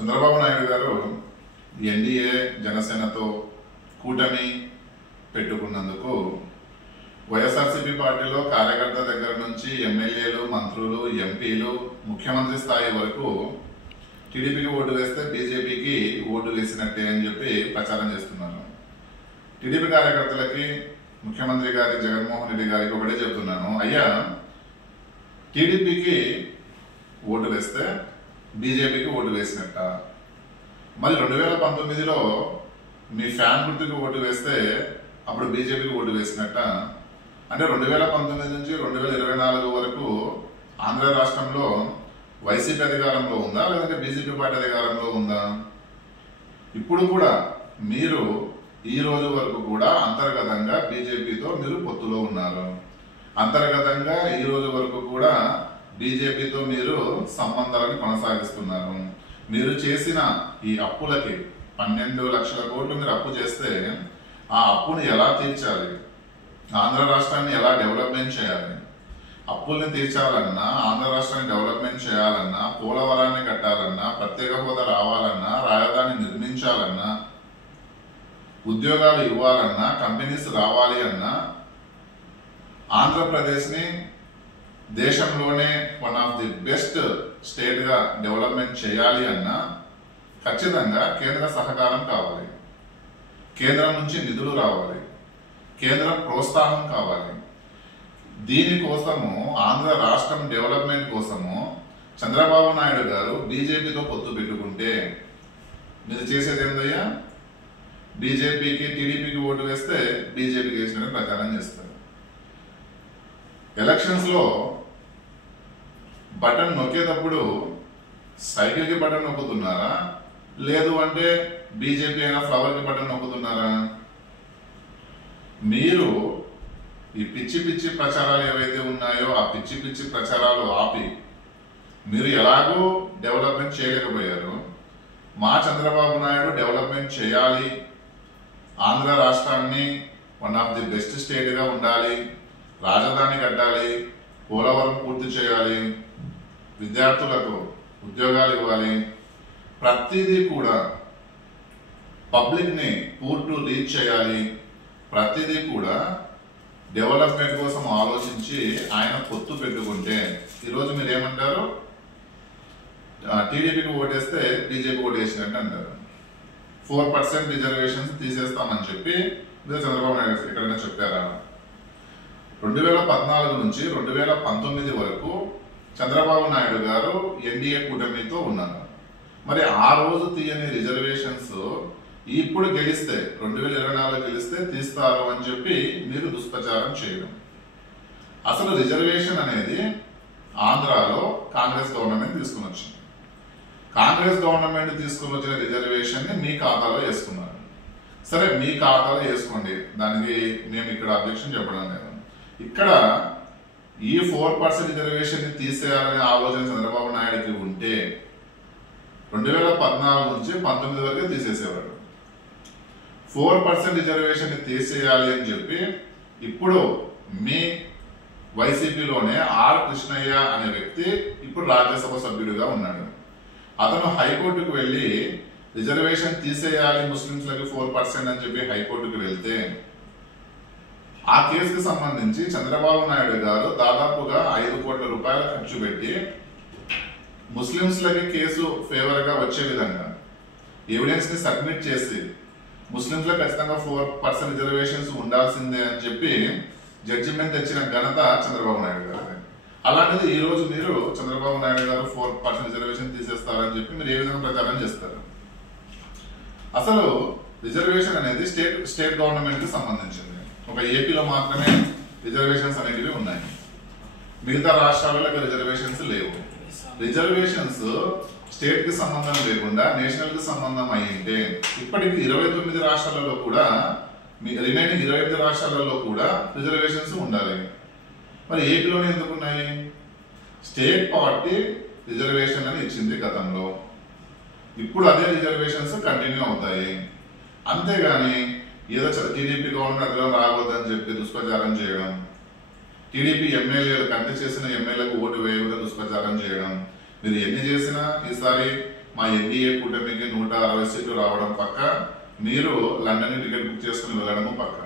చంద్రబాబు నాయుడు గారు ఎన్డీఏ జనసేనతో కూటమి పెట్టుకున్నందుకు వైఎస్ఆర్సీపీ పార్టీలో కార్యకర్త దగ్గర నుంచి ఎమ్మెల్యేలు, మంత్రులు, ఎంపీలు, ముఖ్యమంత్రి స్థాయి వరకు టీడీపీకి ఓటు వేస్తే బీజేపీకి ఓటు వేసినట్టే అని చెప్పి ప్రచారం చేస్తున్నారు. టీడీపీ కార్యకర్తలకి ముఖ్యమంత్రి గారి జగన్మోహన్ రెడ్డి గారికి ఒకటే చెప్తున్నాను, అయ్యా టీడీపీకి ఓటు వేస్తే బీజేపీకి ఓటు వేసినట్ట, మరి 2019లో మీ ఫ్యాన్ గుర్తుకి ఓటు వేస్తే అప్పుడు బీజేపీకి ఓటు వేసినట్ట. అంటే 2019 నుంచి 2024 వరకు ఆంధ్ర రాష్ట్రంలో వైసీపీ అధికారంలో ఉందా, లేదంటే బీజేపీ పార్టీ అధికారంలో ఉందా? ఇప్పుడు కూడా మీరు ఈ రోజు వరకు కూడా అంతర్గతంగా బీజేపీతో మీరు పొత్తులో ఉన్నారు. అంతర్గతంగా ఈ రోజు వరకు కూడా బీజేపీతో మీరు సంబంధాలను కొనసాగిస్తున్నారు. మీరు చేసిన ఈ అప్పులకి 12 లక్షల కోట్లు మీరు అప్పు చేస్తే ఆ అప్పుని ఎలా తీర్చాలి, ఆంధ్ర రాష్ట్రాన్ని ఎలా డెవలప్మెంట్ చేయాలి, అప్పుల్ని తీర్చాలన్నా, ఆంధ్ర రాష్ట్రాన్ని డెవలప్మెంట్ చేయాలన్నా, పోలవరాన్ని కట్టాలన్నా, ప్రత్యేక హోదా రావాలన్నా, రాజధాని నిర్మించాలన్నా, ఉద్యోగాలు ఇవ్వాలన్నా, కంపెనీస్ రావాలి అన్నా, ఆంధ్రప్రదేశ్ని దేశంలోనే one of the best state గా డెవలప్మెంట్ చేయాలి అన్నా ఖచ్చితంగా కేంద్ర సహకారం కావాలి, కేంద్రం నుంచి నిధులు రావాలి, కేంద్రం ప్రోత్సాహం కావాలి. దీనికోసము ఆంధ్ర రాష్ట్రం డెవలప్మెంట్ కోసము చంద్రబాబు నాయుడు గారు బీజేపీతో పొత్తు పెట్టుకుంటే మీరు చేసేది ఏందయ్యా? బీజేపీకి టీడీపీకి ఓటు వేస్తే బీజేపీకి వేసినట్టు ప్రచారం చేస్తారు. ఎలక్షన్స్ లో బటన్ నొక్కేటప్పుడు సైకిల్ కి బటన్ నొక్కుతున్నారా, లేదు అంటే బీజేపీ అయినా ఫ్లవర్ కి బటన్ నొక్కుతున్నారా? మీరు ఈ పిచ్చి పిచ్చి ప్రచారాలు ఏవైతే ఉన్నాయో ఆ పిచ్చి పిచ్చి ప్రచారాలు ఆపి మీరు ఎలాగో డెవలప్మెంట్ చేయలేకపోయారు. మా చంద్రబాబు నాయుడు డెవలప్మెంట్ చేయాలి, ఆంధ్ర రాష్ట్రాన్ని one of the best state గా ఉండాలి, రాజధాని కట్టాలి, పోలవరం పూర్తి చేయాలి, విద్యార్థులకు ఉద్యోగాలు ఇవ్వాలి, ప్రతిదీ కూడా పబ్లిక్ ని పూర్ టు రీచ్ చేయాలి, ప్రతిదీ కూడా డెవలప్మెంట్ కోసం ఆలోచించి ఆయన పొత్తు పెట్టుకుంటే ఈరోజు మీరు ఏమంటారు? టీడీపీకి ఓటేస్తే బీజేపీ ఓటేసినట్టు అంటారు. 4% రిజర్వేషన్స్ తీసేస్తామని చెప్పి మీరు చంద్రబాబు నాయుడు ఎక్కడైనా చెప్పారా? 2014 నుంచి 2019 వరకు చంద్రబాబు నాయుడు గారు ఎన్డీఏ కూటమితో ఉన్నారు. మరి ఆ రోజు తీయని రిజర్వేషన్స్ ఇప్పుడు గెలిస్తే 2024 గెలిస్తే తీస్తారు అని చెప్పి మీరు దుష్ప్రచారం చేయడం. అసలు రిజర్వేషన్ అనేది ఆంధ్రాలో కాంగ్రెస్ గవర్నమెంట్ తీసుకుని వచ్చింది. కాంగ్రెస్ గవర్నమెంట్ తీసుకుని వచ్చిన రిజర్వేషన్ ని మీ ఖాతాలో వేసుకున్నారు. సరే, మీ ఖాతాలో వేసుకోండి, దానికి మేము ఇక్కడ అబ్జెక్షన్ చెప్పడం లేదు. ఇక్కడ ఈ 4% రిజర్వేషన్ ని తీసేయాలనే ఆలోచన చంద్రబాబు నాయుడుకి ఉంటే 2014 నుంచి 19 వరకే తీసేసేవాడు. 4% రిజర్వేషన్ ని తీసేయాలి అని చెప్పి ఇప్పుడు మీ వైసీపీలోనే ఆర్ కృష్ణయ్య అనే వ్యక్తి ఇప్పుడు రాజ్యసభ సభ్యుడిగా ఉన్నాడు. అతను హైకోర్టుకు వెళ్లి రిజర్వేషన్ తీసేయాలి ముస్లింస్లకి 4% అని చెప్పి హైకోర్టుకు వెళ్తే ఆ కేసుకు సంబంధించి చంద్రబాబు నాయుడు గారు దాదాపుగా 5 కోట్ల రూపాయలు ఖర్చు పెట్టి ముస్లింస్లకి కేసు ఫేవర్ గా వచ్చే విధంగా ఎవిడెన్స్ ని సబ్మిట్ చేసి ముస్లింస్ లో ఖచ్చితంగా 4% రిజర్వేషన్స్ ఉండాల్సిందే అని చెప్పి జడ్జిమెంట్ తెచ్చిన ఘనత చంద్రబాబు నాయుడు గారు. అలాంటిది ఈ రోజు మీరు చంద్రబాబు నాయుడు గారు 4% రిజర్వేషన్ తీసేస్తారని చెప్పి మీరు ఏ విధంగా ప్రచారం చేస్తారు? అసలు రిజర్వేషన్ అనేది స్టేట్ గవర్నమెంట్ కి సంబంధించింది. ఒక ఏపీలో మాత్రమే రిజర్వేషన్స్ అనేటివి ఉన్నాయి, మిగతా రాష్ట్రాలలో రిజర్వేషన్స్ లేవు. రిజర్వేషన్స్ స్టేట్ కి సంబంధం లేకుండా నేషనల్ కి సంబంధం అయ్యింటే ఇప్పటికి 29 రాష్ట్రాలలో కూడా రిమైనింగ్ 28 రాష్ట్రాలలో కూడా రిజర్వేషన్స్ ఉండాలి. మరి ఏపీలోనే ఎందుకు ఉన్నాయి? స్టేట్ పార్టీ రిజర్వేషన్ అని ఇచ్చింది గతంలో, ఇప్పుడు అదే రిజర్వేషన్స్ కంటిన్యూ అవుతాయి. అంతేగాని ఏదో టీడీపీ గవర్నమెంట్ అదిలో రాకూడదని చెప్పి దుష్ప్రచారం చేయడం, టీడీపీ ఎమ్మెల్యేలు కంటెస్ట్ చేసిన ఎమ్మెల్యేలకు ఓటు వేయకుండా దుష్ప్రచారం చేయడం, మీరు ఎన్ని చేసినా ఈసారి మా ఎన్డీఏ కూటమికి 160 సీట్లు రావడం పక్క, మీరు లండన్ టికెట్ బుక్ చేసుకుని వెళ్ళడము పక్క.